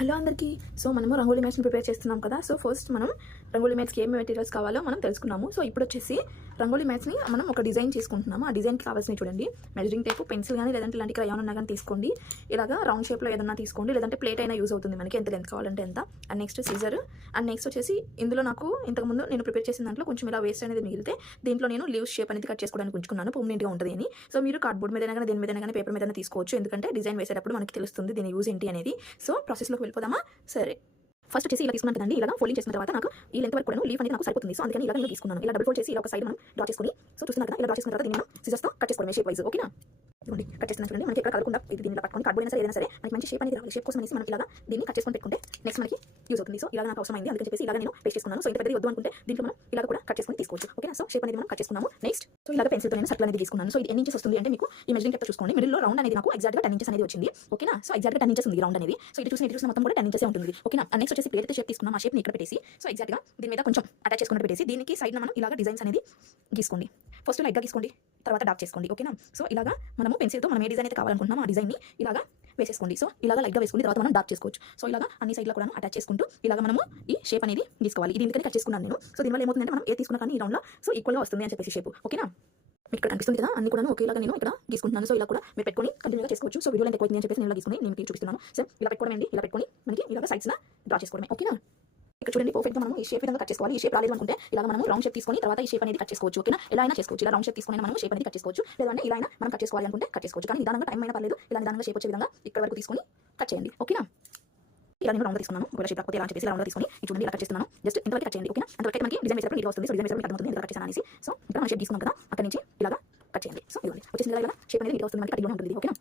Hello అందరికీ. So మనము rangoli మ్యాట్స్ని prepare చేస్తున్నాం కదా. సో ఫస్ట్ మనం రంగోలీ మ్యాట్స్కి ఏం మెటీరియల్స్ కావాలో మనం తెలుసుకున్నాము. సో ఇప్పుడు వచ్చేసి రంగోలీ మ్యాట్స్ని మనం ఒక డిజైన్ చేసుకుంటున్నాము. ఆ డిజైన్కి కావాల్సినవి చూడండి. మెజరింగ్ టేప్, పెన్సిల్ కానీ లేదంటే ఇలాంటి క్రయాన్ ఉన్నా కానీ తీసుకోండి. ఇలాగా రౌండ్ షేప్లో ఏదన్నా తీసుకోండి, లేదంటే ప్లేట్ అయినా యూజ్ అవుతుంది మనకి, ఎంత లెంత్ కావాలంటే ఎంత. And next scissor. And next వచ్చేసి ఇందులో నాకు ఇంతకుముందు నేను ప్రిపేర్ చేసిన దాంట్లో కొంచెం ఇలా వేస్ట్ అనేది మిగిలితే దీంట్లో నేను లీవ్స్ షేప్ అనేది కట్ చేసుకోవడానికి ఉంచుకున్నాను, పర్మనెంట్గా ఉంటుంది అని. సో మీరు కార్డ్బోర్డ్ మీద కానీ దేని మీద కానీ పేపర్ మీద తీసుకోవచ్చు, ఎందుకంటే డిజైన్ వేసేటప్పుడు మనకి తెలుస్తుంది దీని యూజ్ ఏంటి అనేది. సో ప్రాసెస్లోకి వెళ్ళిపోదామా? సరే, ఫస్ట్ వచ్చేసి ఇలా తీసుకున్నాను కదండి. ఇలా ఫోల్డింగ్ చేసిన తర్వాత నాకు ఈ లెంత్ వరకు కూడా లీఫ్ అనేది నాకు సరిపోతుంది. సో అందుకని ఇలా నేను తీసుకున్నాను. ఇలా డబుల్ ఫోల్డ్ చేసి ఇలా ఒక సైడ్ మనం డ్రా చేసుకుని, సో చూస్తున్నారు కదా, ఇలా డ్రా చేసుకున్న తర్వాత దీన్ని మనం సిజర్స్తో కట్ చేసుకోవడమే షేప్ వైజ్. ఓకేనా? ఇవ్వండి, కట్ చేస్తున్నాను చూడండి. మనకి ఎక్కడ కలగకుండా ఇది దీన్ని పట్టుకొని కార్డ్బోర్డ్ అయినా సరే ఏదైనా సరే మనకి మంచి షేప్ అనేది రావాలి. షేప్ కోసం అనేసి మనకి ఇలా దీన్ని కట్ చేసుకొని పెట్టుకుంటే నెక్స్ట్ మనకి యూజ్ అవుతుంది. సో ఇలా నాకు అవసరమైంది, అందుకని చెప్పేసి ఇలా నేను పేస్ట్ చేసుకున్నాను. సో ఇంత పెద్దది వద్దు అనుకుంటే దీంట్లో మనం ఇలా కూడా కట్ చేసుకొని తీసుకోవచ్చు. ఓకేనా? సో షేప్ అనేది మనం కట్ చేసుకున్నాము. నెక్స్ట్ సో ఇలా పెన్సిల్తో నేను సర్కిల్ అనేది తీసుకున్నాను. సో ఇది ఎన్ని ఇంచెస్ వస్తుంది అంటే మీకు ఈ మెజరింగ్ టేప్ చూసుకోండి. మిడిల్లో రౌండ్ అనేది నాకు ఎగ్జాక్ట్గా 10 ఇంచెస్ అనేది వచ్చింది. ఓకేనా? సో ఎగ్జాక్ట్గా 10 ఇంచెస్ ఉంది రౌండ్ అనేది. సో ఇటు చూసిన మొత్తం కూడా 10 ఇంచెస్ ఉంటుంది. ఓకేనా? నెక్స్ట్ వచ్చేసి ప్లేట్ షేప్ తీసుకున్నాం. ఆ షేప్ని ఇక్కడ పెట్టేసి సో ఎగ్జాక్ట్గా దీని మీద కొంచెం అటాచ్ చేసుకుని పెట్టేసి దీనికి సైడ్ మనం ఇలాగా డిజైన్స్ అనేది గీసుకోండి. ఫస్ట్ లైట్గా గీసుకోండి, తర్వాత డార్క్ చేసుకోండి. ఓకేనా? సో ఇలాగా మనము పెన్సిల్తో మనం ఏ డిజైన్ అయితే కావాలనుకుంటున్నామో ఆ డిజైన్ని ఇలాగా వేసేసుకోండి. సో ఇలాగా లైట్గా వేసుకుని తర్వాత మనం డార్క్ చేసుకోవచ్చు. సో ఇలాగా అన్ని సైడ్లో కూడా అటాచ్ చేసుకుంటూ ఇలాగా మనము ఈ షేప్ అనేది గీసుకోవాలి. ఇది ఎందుకని కట్ చేసుకున్నాను నేను. సో దీనివల్ల ఏమవుతుందంటే మనం ఏ తీసుకున్నా కానీ ఈ రౌండ్లో సో ఈక్వల్గా వస్తుంది అని చెప్పేసి షేప్. ఓకేనా? మీకు ఇక్కడ కనిపిస్తుంది కదా, అన్ని కూడా ఒకేలాగా నేను ఇక్కడ గీసుకుంటున్నాను. సో ఇలా కూడా మీరు పెట్టుకొని కంటిన్యూగా చేసుకోవచ్చు. సో వీడియోలో ఎంత ఎక్కువ అని చెప్పేసి నేను ఇలా గీసుకుని నేను మీకు చూపిస్తున్నాను. సో ఇలా పెట్టుకోవడం అండి, ఇలా పెట్టుకొని మనకి ఇలాగా సైడ్స్న డ్రా చేసుకోవడమే. ఓకేనా? ఇక్కడ చూడండి, పర్ఫెక్ట్గా మనం ఈ షేప్ విధంగా కట్ చేసుకోవాలి. ఈ షేప్ రాలేదు అనుకుంటే ఇలా మనం రౌండ్ షేప్ తీసుకొని తర్వాత ఈ షేప్ అనేది కట్ చేసుకోవచ్చు. ఓకేనా? ఎలా అయినా చేసుకోవచ్చు. ఇలా రౌండ్ షేప్ తీసుకొని మనం షేప్ అనేది కట్ చేసుకోవచ్చు, లేదంటే ఇలా అయినా మనం కట్ చేసుకోవాలి అనుకుంటే కట్ చేసుకోవచ్చు. కానీ నిదానంగా టైం అయినా పర్లేదు, ఇలా నిదానంగా షేప్ వచ్చే విధంగా ఇక్కడ వరకు తీసుకొని కట్ చేయండి. ఓకేనా? ఇలా నేను రౌండ్ తీసుకున్నాను. ఒకవేళ షేప్ రాకపోతే ఇలా చెప్పేసి రౌండ్ తీసుకొని చూడండి ఇలా కట్ చేస్తున్నాను. జస్ట్ ఇంతవరకు కట్ చేయండి. ఓకేనా? అంతవరకు మనకి డిజైన్ వేసేటప్పుడు నీట్గా వస్తుంది. సో డిజైన్ వేసేటప్పుడు అర్థమవుతుంది ఎంత కట్ చేశాను అనేసి. సో ఇక్కడ మనం షేప్ తీసుకున్నాం కదా, అక్కడ నుంచి ఇలాగా కట్ చేయండి. సో ఇవ్వండి, వచ్చేసింది ఇలా షేప్ అనేది నీట్గా వస్తుంది, మనకి కట్టిగా ఉంటుంది. ఓకేనా?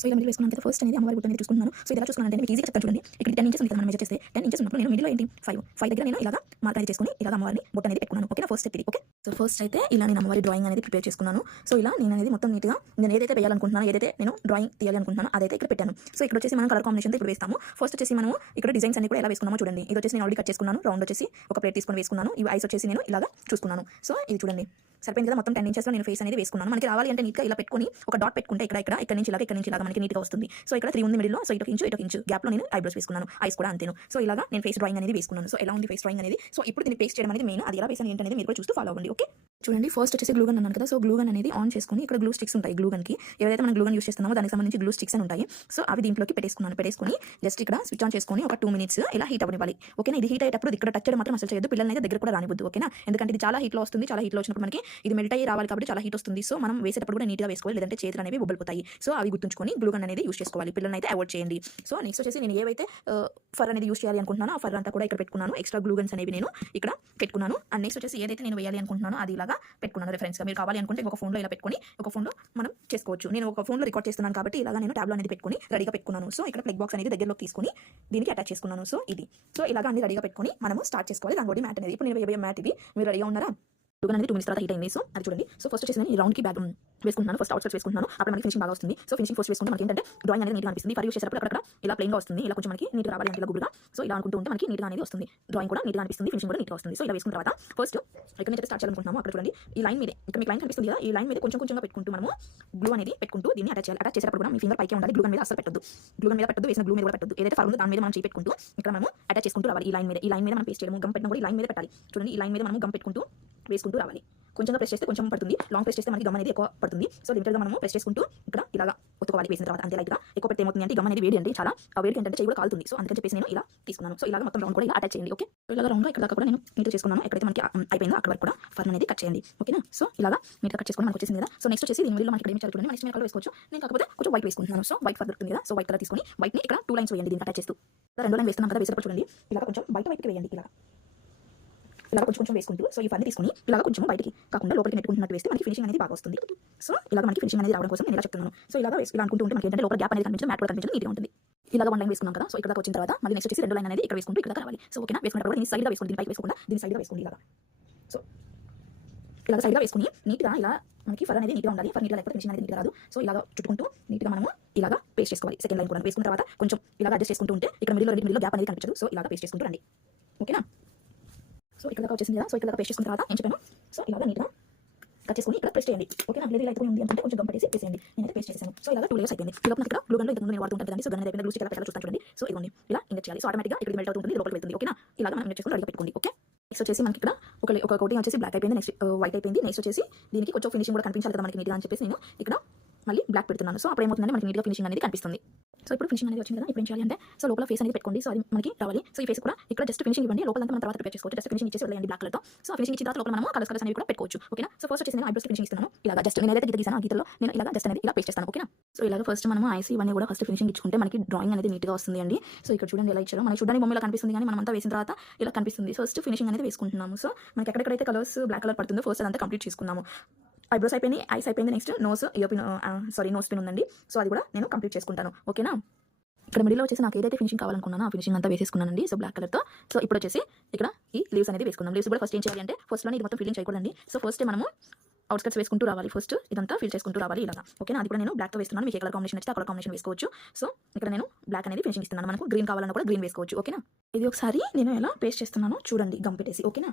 సో ఇలా మిడిల్ వేసుకున్నాను కదా, ఫస్ట్ అనేది అమ్మవారి బుట్ట అనేది చూసుకున్నాను. సో ఇలా చూసుకున్నానంటే మీకు ఈజీగా చెప్తాను చూడండి. ఇక్కడ 10 ఇంచెస్ ఉంది కదా, మనం మెజర్ చేస్తే 10 ఇంచెస్ ఉన్నప్పుడు నేను మిడిల్ ఏంటి 5 దగ్గర నేను ఇలాగా మార్క్ అనేది చేసుకుని ఇలాగా అమ్మవారిని బుట్ట అనేది పెట్టుకున్నాను. ఓకేనా? ఫస్ట్ స్టెప్ ఇది. ఓకే, సో ఫస్ట్ అయితే ఇలా నేను అమ్మవారి డ్రాయింగ్ అనేది ప్రిపేర్ చేసుకున్నాను. సో ఇలా నేను అనేది మొత్తం నీట్గా నేను ఏదైతే వేయాలనుకుంటున్నాను, ఏదైతే నేను డ్రాయింగ్ తీయాలి అనుకుంటున్నాను అదైతే ఇక్కడ పెట్టాను. సో ఇక్కడ వచ్చేసి మనం కలర్ కాంబినేషన్ ఇప్పుడు వేస్తాము. ఫస్ట్ వచ్చేసి మనం ఇక్కడ డిజైన్స్ అన్ని కూడా ఎలా వేసుకున్నామో చూడండి. ఇది వచ్చేసి నేను ఆల్రెడీ కట్ చేసుకున్నాను. రౌండ్ వచ్చేసి ఒక ప్లేట్ తీసుకొని వేసుకున్నాను. ఈ ఐస్ వచ్చేసి నేను ఇలాగా చూసుకున్నాను. సో ఇది చూడండి, సరిపోయింది కదా. మొత్తం 10 ఇంచెస్లో నేను ఫేస్ అనేది వేసుకున్నాను. మనకి రావాలి అంటే నీట్గా ఇలా పెట్టుకొని ఒక డాట్ పెట్టుకుంటే ఇక్కడ నుంచి ఇలాగా మనకి నీట్గా వస్తుంది. సో ఇక్కడ 3 ఉంది మిడిల్లో. సో ఇటు ఇంచు గ్యాప్లో నేను ఐబ్రోస్ వేసుకున్నాను. ఐస్ కూడా అంతేను. సో ఇలాగా నేను ఫేస్ డ్రాయింగ్ అనేది వేసుకున్నాను. సో ఎలా ఉంది ఫేస్ డ్రాయింగ్ అనేది. సో ఇప్పుడు దీన్ని పేస్ట్ చేయడం అనేది మెయిన్. అది ఎలా వేసాను ఏంటనేది మీరు కూడా చూస్తూ ఫాలో అవ్వండి. ఓకే, చూడండి, ఫస్ట్ వచ్చేసి గ్లూగన్ అన్నాను కదా. సో గ్లూగన్ అనేది ఆన్ చేసుకుని ఇక్కడ గ్లూ స్టిక్స్ ఉంటాయి. గ్లూగన్కి ఏదైతే మనం గ్లూగన్ యూస్ చేస్తున్నామో దానికి సంబంధించి గ్లూ స్టిక్స్ అని ఉంటాయి. సో అవి దీంట్లోకి పెట్టేసుకొని జస్ట్ ఇక్కడ స్విచ్ ఆన్ చేసుకొని ఒక 2 minutes ఇలా హీట్ అవ్వనివ్వాలి. ఓకేనా? ఇది హీట్ అయ్యేటప్పుడు ఇక్కడ టచ్ చేయడం మాత్రం అసలు చేయొద్దు. పిల్లల్ని అయితే దగ్గర కూడా రానివద్దు. ఓకేనా? ఎందుకంటే ఇది చాలా హీట్లో వస్తుంది. చాలా హీట్లో వచ్చినప్పుడు మనకి ఇది మెల్ట్ అయ్యి రావాలి కాబట్టి చాలా హీట్ వస్తుంది. సో మనం వేసేటప్పుడు కూడా నీట్గా వేసుకోవాలి, లేదంటే చేతులు అనేవి బొబ్బలిపోతాయి. సో అవి గుర్తుంచుకొని గ్లూగన్ అనేది యూస్ చేసుకోవాలి. పిల్లల్ని అయితే అవాయిడ్ చేయండి. సో నెక్స్ట్ వచ్చేసి నేను ఏవైతే ఫర్ అనేది యూస్ చేయాలి అనుకుంటున్నానో ఆ ఫర్ అంతా కూడా ఇక్కడ పెట్టుకున్నాను. ఎక్స్ట్రా గ్లూగన్స్ అనేవి నేను ఇక్కడ పెట్టుకున్నాను. అండ్ నెక్స్ట్ వచ్చేసి ఏదైతే నేను వేయాలి అనుకుంటున్నానో అది ఇలాగా పెట్టుకున్నాను రిఫరెన్స్గా. మీరు కావాలి అనుకుంటే ఒక ఫోన్లో ఇలా పెట్టుకొని ఒక ఫోన్లో మనం చేసుకోవచ్చు. నేను ఒక ఫోన్లో రికార్డ్ చేస్తున్నాను కాబట్టి ఇలాగా నేను ట్యాబ్లో అనేది పెట్టుకొని రెడీగా పెట్టుకున్నాను. సో ఇక్కడ ప్లగ్ బాక్స్ అనేది దగ్గరలోకి తీసుకొని దీనికి అటాచ్ చేసుకున్నాను. సో ఇది సో ఇలాగా అన్ని రెడీగా పెట్టుకొని మనము స్టార్ట్ చేసుకోవాలి రంగోలీ మ్యాట్ అనేది. ఇప్పుడు నేను వేయబోయే మ్యాట్ ఇది. మీరు రెడీగా ఉన్నారా? గ్లూగన్ అనేది 2 minutes తర్వాత హీట్ అయింది. సో అది చూడండి. సో ఫస్ట్ వచ్చేసి నేను ఈ రౌండ్కి బ్యాక్ వేసుకుంటున్నాను. ఫస్ట్ అవుట్ సైడ్ వేసుకుంటున్నాను. అప్పుడు మనకి ఫినిషింగ్ బాగా వస్తుంది. సో ఫినిషింగ్ ఫస్ట్ వేసుకుంటే మనకి ఏంటంటే డ్రాయింగ్ అనేది నీట్గా అనిపిస్తుంది. ఫర్ యూస్ చేసేటప్పుడు అక్కడ ఇలా ప్లెయిన్గా వస్తుంది. ఇలా కొంచెం మనకి నీట్గా రావాలి అంటే ఇలా గుబురుగా. సో ఇలా అనుకుంటూ ఉంటే మనకి నీట్గా అనేది వస్తుంది. డ్రాయింగ్ కూడా నీట్గా అనిపిస్తుంది, ఫినిషింగ్ కూడా నీట్గా వస్తుంది. సో ఇలా వేసుకున్న తర్వాత ఫస్ట్ ఎక్కడ నుంచి స్టార్ట్ చేయాలనుకుంటున్నాము అక్కడ చూడండి. ఈ లైన్ మీద ఇక్కడ మీకు లైన్ కనిపిస్తుంది కదా, ఈ లైన్ మీద కొంచెంగా పెట్టుకుంటూ మనము గ్లూ అనేది పెట్టుకుంటూ దీన్ని అటాచ్ చేయాలి. అటాచ్ చేసేటప్పుడు కూడా మీ ఫింగర్ పైకి ఉండాలి. గ్లూగన్ మీద అసలు పెట్టద్దు. గ్లూగన్ మీద పెట్టద్దు, వేసిన గ్లూ మీద కూడా పెట్టద్దు. ఏదైతే ఫర్ ఉందో దాని మీద మనం చేయి పెట్టుకుంటూ ఇక్కడ మనం అటాచ్ చేసుకుంటూ రావాలి. ఈ లైన్ మీద మనం పేస్ట్ చేయడం, గమ్ పెట్టినా కూడా ఈ లైన్ మీద పెట్టాలి. చూడండి, ఈ లైన్ మీద మనం గమ్ పెట్టుకుంటూ వేసుకుంటూ రావాలి. కొంచెంగా ప్రెస్ చేస్తే కొంచెం పడుతుంది, లాంగ్ ప్రెస్ చేస్తే మనకి గమ్ అనేది ఎక్కువ పడుతుంది. సో లిమిటెడ్గా మనం ప్రెస్ చేసుకుంటూ ఇక్కడ ఇలాగా ఒత్తుకోవాలి. వేసిన తర్వాత అంతే లైట్గా. ఎక్కువ పెడితే ఏమవుతుంది అంటే గమ్ అనేది వేడి అండి, చాలా ఆ వేడికి ఏంటంటే చేయి కూడా కాలుతుంది. సో అందుకని చెప్పేసి నేను ఇలా తీసుకున్నాను. సో ఇలాగా మొత్తం రౌండ్ కూడా ఇలా అటాచ్ చేయండి. ఓకే, సో ఇలాగా రౌండ్గా ఇక్కడ దాకా కూడా నేను నీట్గా చేసుకున్నాను. ఎక్కడైతే మనకి అయిపోయిందో అక్కడ వరకు కూడా ఫర్ అనేది కట్ చేయండి. ఓకేనా? సో ఇలాగా నీట్గా కట్ చేసుకుని మనకు వచ్చేసింది కదా. సో నెక్స్ట్ వచ్చేసి దీని మీద మనకి ఏమి చేయాలి చూడండి. నెక్స్ట్ కలర్ వేసుకోవచ్చు. నేను కాకపోతే కొంచెం వైట్ వేసుకుంటున్నాను. సో వైట్ ఫర్ దొరుకుతుంది కదా. సో వైట్ కలర్ తీసుకొని వైట్ని ఇక్కడ 2 lines వేయండి. దీన్ని అటాచ్ చేస్తూ 2 lines వేస్తున్నాం కదా. వేసేటప్పుడు చూడండి ఇలా కొంచెం బయట వైపుకి వేయండి. ఇలా కొంచెం వేసుకుంటూ సో ఈ ఫర్ని తీసుకుని ఇలా కొంచెం బయటికి కాకుండా లోపలికి నెట్టుకుంటున్నట్టు వేస్తే మనకి ఫినిషింగ్ అనేది బాగా వస్తుంది. సో ఇలా మనకి ఫినిషింగ్ అనేది రావడం కోసం నేను ఇలా చెప్తున్నాను. సో ఇలా ఇలా అనుకుంటూ ఉంటే మనకి ఏంటంటే లోపల గ్యాప్ అనేది కనిపించడం, మ్యాట్ కూడా కనిపించడం నీట్గా ఉంటుంది. ఇలాగా 1 line వేసుకున్నాం కదా. సో ఇక్కడ వచ్చిన తర్వాత మళ్ళీ నెక్స్ట్ వచ్చేసి 2 lines అనేది ఇక్కడ వేసుకుంటూ ఇక్కడ రావాలి. సో ఓకేనా? వేసుకున్నప్పుడు దీన్ని సైడ్గా వేసుకోండి, దీని పైకి వేసుకోకుండా దీన్ని సైడ్గా వేసుకోండి. ఇలాగా సో ఇలా సైడ్గా వేసుకుని నీట్గా ఇలా మనకి ఫర్ అనేది నీట్గా ఉండాలి. ఫర్ నీట్గా లేకపోతే ఫినిషింగ్ అనేది నీట్గా రాదు. సో ఇలాగా చుట్టుకుంటూ నీట్గా మనము ఇలాగా పేస్ట్ చేసుకోవాలి. సెకండ్ లైన్ కూడా వేసుకున్న తర్వాత కొంచెం ఇలాగా అడ్జస్ట్ చేసుకుంటూ ఉంటే ఇక్కడ మిడిల్లో గ్యాప్ అనేది కనిపించదు. సో ఇలాగా పేస్ట్ చేసుకుంటూ రండి. ఓకేనా? సో ఇక్కడ వచ్చేసింది కదా. సో ఇక్కడ పేస్ట్ చేసుకున్న తర్వాత ఏం చెప్పాను. సో ఇలాగా నీట్గా కట్ చేసుకొని ఇక్కడ ప్రెస్ చేయండి. ఓకేనా? లేదు ఇలా అయిపోయి ఉంది అంటే కొంచెం గమ్ పెట్టేసి వేసేయండి. నేనైతే పేస్ట్ చేశాను. సో ఇలాగా 2 లేయర్స్ అయిపోయింది. ఈ లోపల నాకు ఇక్కడ గ్లూ గన్లో ఇంతకు ముందు నేను వాడుతుంటాను కదండి. సో గన్ అయిపోయింది, గ్లూ స్టిక్ ఎలా పెట్టాలో చూస్తాను చూడండి. సో ఇదిగోండి ఇలా ఇంజెక్ట్ చేయాలి. సో ఆటోమేటిక్గా ఇక్కడ మెల్ట్ అవుతుంది, లోపలికి వెళ్తుంది. ఓకేనా? ఇలాగా మనం ఇంజెక్ట్ చేసుకొని రెడీగా పెట్టుకోండి. ఓకే. నెక్స్ట్ వచ్చేసి మనకి ఇక్కడ ఒక కోటింగ్ వచ్చేసి బ్లాక్ అయిపోయింది, నెక్స్ట్ వైట్ అయిపోయింది. నెక్స్ట్ వచ్చేసి దీనికి కొంచెం ఫినిషింగ్ కూడా కనిపించాలి కదా మనకి నీట్గా అని చెప్పేసి నేను ఇక్కడ మళ్ళీ బ్లాక్ పెడుతున్నాను. సో అప్పుడు ఏమవుతుందంటే మనకి నీట్గా ఫినిషింగ్ అనేది కనిపిస్తుంది. సో ఇప్పుడు ఫినిషింగ్ అనేది వచ్చింది కదా, ఇప్పుడు ఏం చేయాలి అంటే సో లోపల ఫేస్ అనేది పెట్టుకోండి. సో అది మనకి రావాలి. సో ఈ ఫేస్ కూడా ఇక్కడ జస్ట్ ఫినిషింగ్ ఇవ్వండి, లోపల మనం తర్వాత ప్రిపేర్ చేసుకోవచ్చు. జస్ట్ ఫినిషింగ్ ఇచ్చేసి వదిలేయండి బ్లాక్ కలర్తో. సో ఫినిషింగ్ ఇచ్చిన తర్వాత లోపల మనం కలర్స్ అనేవి కూడా పెట్టుకోవచ్చు. ఓకేనా? సో ఫస్ట్ వచ్చేసి నేను ఐబ్రోస్ ఫినిషింగ్ ఇస్తున్నాను. ఇలాగా జస్ట్ నేను ఏదైతే గీత గీసానో ఆ గీతలో నేను ఇలా జస్ట్ అనేది ఇలా పేస్ట్ చేస్తాను. ఓకేనా? సో ఇలాగ ఫస్ట్ మనం ఐస్ ఇవన్నీ కూడా ఫస్ట్ ఫినిషింగ్ ఇచ్చుకుంటే మనకి డ్రాయింగ్ అనేది నీట్గా వస్తుంది అండి. సో ఇక్కడ చూడండి ఎలా ఇచ్చారో, మనకి చూడడానికి బొమ్మ ఇలా కనిపిస్తుంది కానీ మనం అంతా వేసిన తర్వాత ఇలా కనిపిస్తుంది. ఫస్ట్ ఫినిషింగ్ అనేది వేసుకుంటున్నాము. సో మనకి ఎక్కడెక్కడైతే కలర్స్ బ్లాక్ కలర్ పడుతుందో ఫస్ట్ అదంతా కంప్లీట్ చేసుకున్నాము. ఐబ్రోస్ అయిపోయింది, ఐస్ అయిపోయింది, నెక్స్ట్ నోస్ నోస్ పిన్ ఉందండి. సో అది కూడా నేను కంప్లీట్ చేసుకుంటాను. ఓకేనా? ఇక్కడ మిడిల్లో వచ్చేసి నాకు ఏదైతే ఫినిషింగ్ కావాలనుకున్నానో ఆ ఫినిషింగ్ అంతా వేసేసుకున్నానండి. సో బ్లాక్ కలర్తో. సో ఇప్పుడు వచ్చేసి ఇక్కడ ఈ లీవ్స్ అనేది వేసుకున్నాం. లీవ్స్ కూడా ఫస్ట్ ఏం చేయాలి అంటే ఫస్ట్లోనే ఇది మొత్తం ఫిల్లింగ్ చేయకూడదండి. సో ఫస్ట్ మనము అవుట్స్కట్స్ వేసుకుంటూ రావాలి. ఫస్ట్ ఇదంతా ఫిల్ చేసుకుంటూ రావాలి ఇలాగా. ఓకేనా? అది కూడా నేను బ్లాక్తో వేస్తున్నాను. మీకు ఏ కలర్ కాంబినేషన్ నచ్చితే ఆ కలర్ కాంబినేషన్ వేసుకోవచ్చు. సో ఇక్కడ నేను బ్లాక్ అనేది ఫినిషింగ్ ఇస్తున్నాను. మనకు గ్రీన్ కావాలన్నా కూడా గ్రీన్ వేసుకోవచ్చు. ఓకేనా? ఇది ఒకసారి నేను ఎలా పేస్ట్ చేస్తున్నానో చూడండి గమ్ పెట్టేసి. ఓకేనా?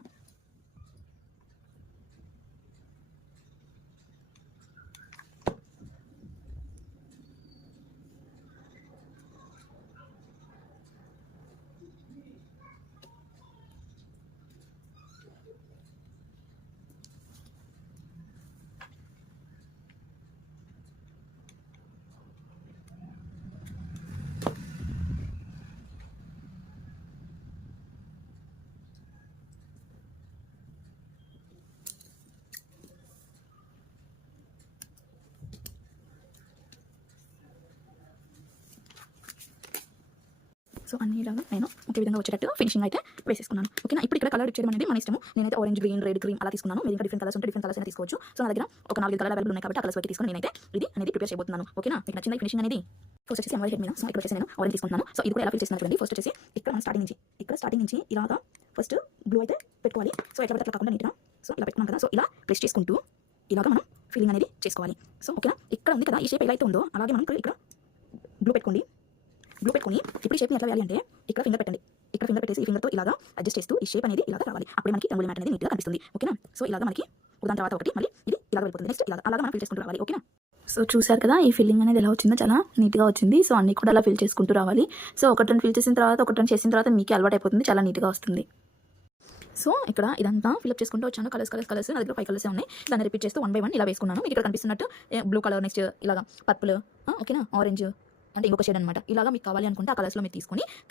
సో అన్ని ఇలాగా నేను ఒకే విధంగా వచ్చేటట్టు ఫినిషింగ్ అయితే వేసేసుకున్నాను. ఓకేనా? ఇప్పుడు ఇక్కడ కలర్ ఇచ్చేయడం అనేది మన ఇష్టము. నేనైతే ఆరెంజ్, గ్రీన్, రెడ్, క్రీమ్ అలా తీసుకున్నాను. మీరు ఇంకా డిఫరెంట్ కలర్స్ ఉంటే డిఫరెంట్ కలర్స్ అయినా తీసుకోవచ్చు. సో నా దగ్గర ఒక 4 కలర్ అవైలబుల్ ఉన్నాయి కాబట్టి ఆ కలర్స్ వరకు తీసుకొని నేనైతే ఇది అనేది ప్రిపేర్ చేయబోతున్నాను. ఓకేనా? మీకు నచ్చింది ఫినిషింగ్ అనేది. ఫస్ట్ వచ్చేసి అమ్మాయి హెడ్ మీద. సో ఇక్కడ వచ్చేసి నేను ఆరెంజ్ తీసుకుంటున్నాను. సో ఇది కూడా ఎలా ఫిల్ చేస్తున్నాను చూడండి. ఫస్ట్ వచ్చేసి ఇక్కడ మనం స్టార్టింగ్ నుంచి ఇలాగా ఫస్ట్ బ్లూ అయితే పెట్టుకోవాలి. సో ఎట్లా పడితే కాకుండా నీట్గా సో ఇలా పెట్టుకున్నాం కదా. సో ఇలా ప్రెస్ చేసుకుంటూ ఇలాగా మనం ఫిల్లింగ్ అనేది చేసుకోవాలి. సో ఓకేనా? ఇక్కడ ఉంది కదా ఈ షేప్ ఎలా అయితే ఉందో అలాగే మనం ఇక్కడ బ్లూ పెట్టుకొని ఇప్పుడు షేప్ని ఎట్లా వేయాలి అంటే ఇక్కడ ఫింగర్ పెట్టండి. ఇక్కడ ఫింగర్ పెట్టేసి ఈ ఫింగర్తో ఇలాగా అడ్జస్ట్ చేస్తూ ఈ షేప్ అనేది ఇలాగా రావాలి. అప్పుడు మనకి రంగుల మ్యాట్ అనేది నీట్గా కనిపిస్తుంది. ఓకేనా? సో ఇలాగా మనకి దాని తర్వాత ఒకటి మళ్ళీ ఇది ఇలా వెళ్ళిపోతుంది. నెక్స్ట్ అలాగా మనం ఫిల్ చేసుకుంటూ రావాలి. ఓకేనా? సో చూసారు కదా ఈ ఫిల్లింగ్ అనేది ఎలా వచ్చిందో చాలా నీట్గా వచ్చింది. సో అన్ని కూడా అలా ఫిల్ చేసుకుంటూ రావాలి. సో ఒకటి ఫిల్ చేసిన తర్వాత మీకే అలవాటు అయిపోతుంది, చాలా నీట్గా వస్తుంది. సో ఇక్కడ ఇదంతా ఫిల్అప్ చేసుకుంటూ వచ్చాను. కలర్స్ నా దగ్గర 5 కలర్స్ ఉన్నాయి. దాన్ని రిపీట్ చేస్తూ 1 by 1 ఇలా వేసుకున్నాను. మీకు ఇక్కడ కనిపిస్తున్నట్టు బ్లూ కలర్, నెక్స్ట్ ఇలాగా పర్పుల్, ఓకేనా, ఆరెంజ్ అంటే ఇంకొక షేడ్ అనమాట. ఇలాగా మీకు కావాలి అనుకుంటే ఆ కలర్స్లో మీరు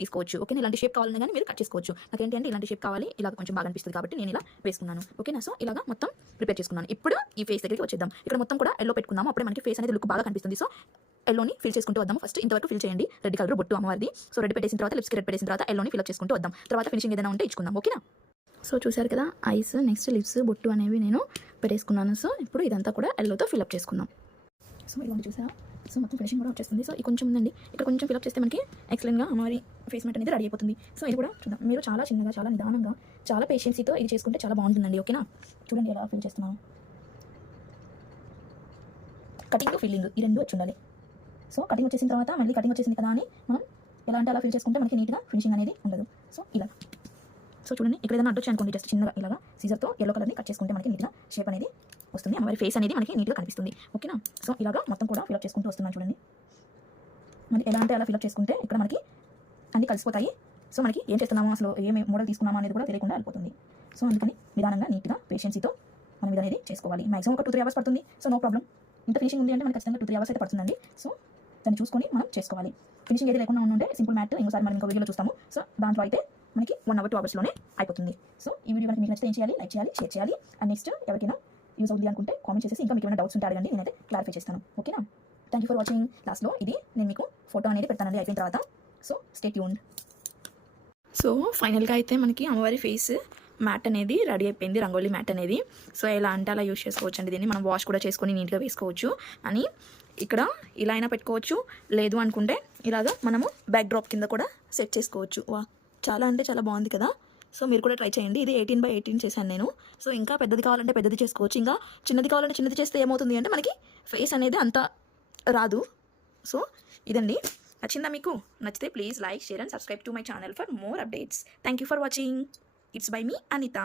తీసుకోవచ్చు. ఓకేనా? ఇలాంటి షేప్ కావాలని కానీ మీరు కట్ చేసుకోవచ్చు. నాకేంటి అంటే ఇలాంటి షేప్ కావాలి, ఇలా కొంచెం బాగా అనిపిస్తుంది కాబట్టి నేను ఇలా వేసుకున్నాను. ఓకేనా? సో ఇలాగా మొత్తం ప్రిపేర్ చేసుకున్నాను. ఇప్పుడు ఈ ఫేస్ దగ్గరికి వచ్చేద్దాం. ఇక్కడ మొత్తం కూడా ఎల్లో పెట్టుకుందాము. అప్పుడే మనకి ఫేస్ అనేది లుక్ బాగా కనిపిస్తుంది. సో ఎల్లోని ఫిల్ చేసుకుంటూ వద్దాం. ఫస్ట్ ఇంతవరకు ఫిల్ చేయండి. రెడ్ కలర్ బొట్టు అమ్మవారిది. సో రెడ్ పెట్టేసిన తర్వాత లిప్స్కి రెడ్ పెట్టేసిన తర్వాత ఎల్లోని ఫిల్ చేసుకుంటూ వద్దాం. తర్వాత ఫినిషింగ్ ఏదైనా ఉంటే ఇచ్చుకుందాం. ఓకేనా? సో చూసారు కదా ఐస్, నెక్స్ట్ లిప్స్, బొట్టు అనేవి నేను పెట్టేసుకున్నాను. సో ఇప్పుడు ఇదంతా కూడా ఎల్లోతో ఫిల్అప్ చేసుకుందాం. సో ఇలాంటి చూసారా? సో మొత్తం ఫినిషింగ్ కూడా వచ్చేస్తుంది. సో ఇది కొంచెం ఉందండి, ఇక్కడ కొంచెం ఫిల్అప్ చేస్తే మనకి ఎక్సలెంట్గా అమ్మవారి ఫేస్ మ్యాట్ అనేది రెడీ అయిపోతుంది. సో ఇది కూడా చూద్దాం. మీరు చాలా చిన్నగా, చాలా నిదానంగా, చాలా పేషెన్సీతో ఇది చేసుకుంటే చాలా బాగుంటుందండి. ఓకేనా? చూడండి ఎలా ఫిల్ చేస్తున్నాను. కటింగ్ ఫిల్లింగ్ ఈ రెండు వచ్చి ఉండాలి. సో కటింగ్ వచ్చేసిన తర్వాత మళ్ళీ కటింగ్ వచ్చేసింది కదా అని మనం ఎలా అంటే అలా ఫిల్ చేసుకుంటే మనకి నీట్గా ఫినిషింగ్ అనేది ఉండదు. సో ఇలా సో చూడండి ఇక్కడ ఏదైనా అడ్డొచ్చి అనుకోండి, జస్ట్ చిన్నగా ఇలాగా సీజర్తో ఎల్లో కలర్ని కట్ చేసుకుంటే మనకి నీట్గా షేప్ అనేది వస్తుంది. అమ్మవారి ఫేస్ అనేది మనకి నీట్గా కనిపిస్తుంది. ఓకేనా? సో ఇలాగా మొత్తం కూడా ఫిల్అప్ చేసుకుంటూ వస్తున్నాను చూడండి. మరి ఎలా అంటే అలా ఫిల్అప్ చేసుకుంటే ఇక్కడ మనకి అన్నీ కలిసిపోతాయి. సో మనకి ఏం చేస్తున్నామో అసలు ఏమి మోడల్ తీసుకున్నామో అనేది కూడా తెలియకుండా వెళ్ళిపోతుంది. సో అందుకని నిదానంగా నీట్గా పేషెన్సీతో మనం ఇది అనేది చేసుకోవాలి. మాక్సిమం ఒక 2-3 అవర్స్ పడుతుంది. So no problem. ఇంత ఫినిషింగ్ ఉంది అంటే మనకి ఖచ్చితంగా 2-3 అవర్స్ అయితే పడుతుందండి. సో దాన్ని చూసుకొని మనం చేసుకోవాలి. ఫినిషింగ్ ఏది లేకుండా ఉంటే సింపుల్ మ్యాట్ ఇంకోసారి మనం ఇంకో వీడియోలో చూస్తాము. సో దాంట్లో అయితే మనకి 1 hour 2 hours అయిపోతుంది. సో ఈ వీడియో మనకి మీకు నచ్చితే ఏం చేయాలి? లైక్ చేయాలి, షేర్ చేయాలి. అండ్ నెక్స్ట్ ఎవరికైనా యూజ్ అవుతుంది అనుకుంటే కామెంట్ చేసేసి ఇంకా మీకు ఏమైనా డౌట్స్ ఉంటే అడగండి, నేనైతే క్లారిఫై చేస్తాను. ఓకేనా? Thank you for watching. లాస్ట్లో ఇది నేను మీకు ఫోటో అనేది పెడతానండి అయిపోయిన తర్వాత. So stay tuned. సో ఫైనల్గా అయితే మనకి అమ్మవారి ఫేస్ మ్యాట్ అనేది రెడీ అయిపోయింది, రంగోలీ మ్యాట్ అనేది. సో ఎలా అంటే అలా యూజ్ చేసుకోవచ్చు అండి. దీన్ని మనం వాష్ కూడా చేసుకొని నీట్గా వేసుకోవచ్చు. అని ఇక్కడ ఇలా అయినా పెట్టుకోవచ్చు, లేదు అనుకుంటే ఇలాగా మనము బ్యాక్ డ్రాప్ కింద కూడా సెట్ చేసుకోవచ్చు. వా చాలా అంటే చాలా బాగుంది కదా. సో మీరు కూడా ట్రై చేయండి. ఇది 18 by 18 చేశాను నేను. సో ఇంకా పెద్దది కావాలంటే పెద్దది చేసుకోవచ్చు, ఇంకా చిన్నది కావాలంటే చిన్నది చేస్తే ఏమవుతుంది అంటే మనకి ఫేస్ అనేది అంత రాదు. సో ఇదండి. నచ్చిందా మీకు? నచ్చితే please like, share and subscribe to my channel for more updates. Thank you for watching. It's by me Anitha.